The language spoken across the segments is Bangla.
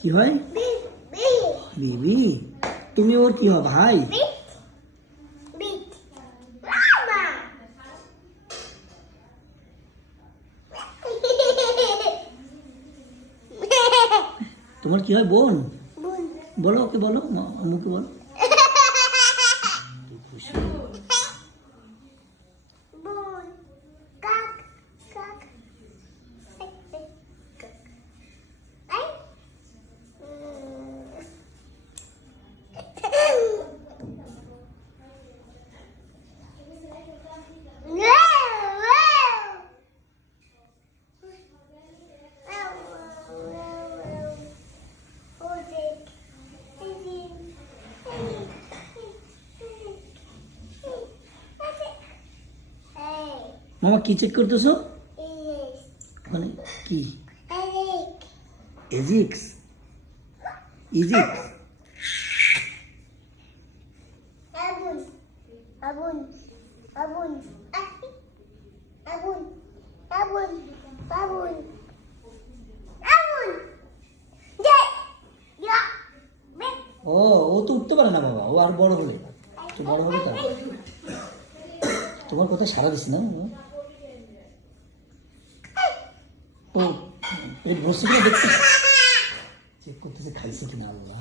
কি হয়? বিবি। তুমি ওর কি হয় ভাই? তোমার কি হয় বোন? বলো ওকে, বলো আম্মুকে বলো। মামা কি চেক করতেছো ওখানে? কি এজিক্স? ইজিক্স? ও ও তো উঠতে পারে না বাবা, ও আর বড় হলে, তো বড় হলে তার তোমার কোথায় সারা দিস না। ও পেট ভরছে কিনা দেখতে চেক করতেছে, খাইছে কিনা। আল্লাহ,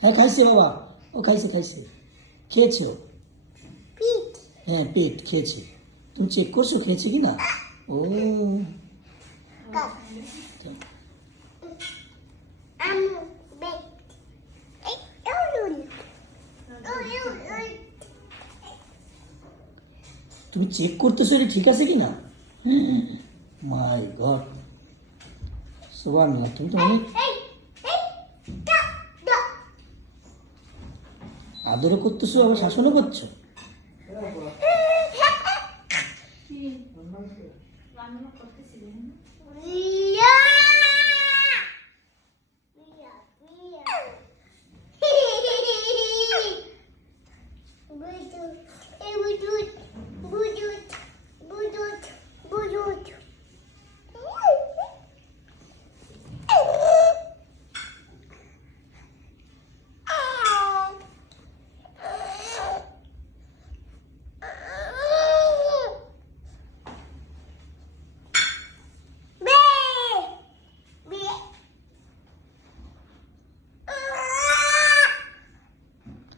হ্যাঁ খাইছে বাবা, ও খাইছে খাইছে, খেয়েছে ও। হ্যাঁ পেট খেয়েছে, তুমি চেক করছো খেয়েছে কিনা। ও তুমি চেক করতেছো এটা ঠিক আছে কিনা। মাই গড, সুবহানাল্লাহ, তুমি তো অনেক আদরও করতেছো আবার শাসনও করছো।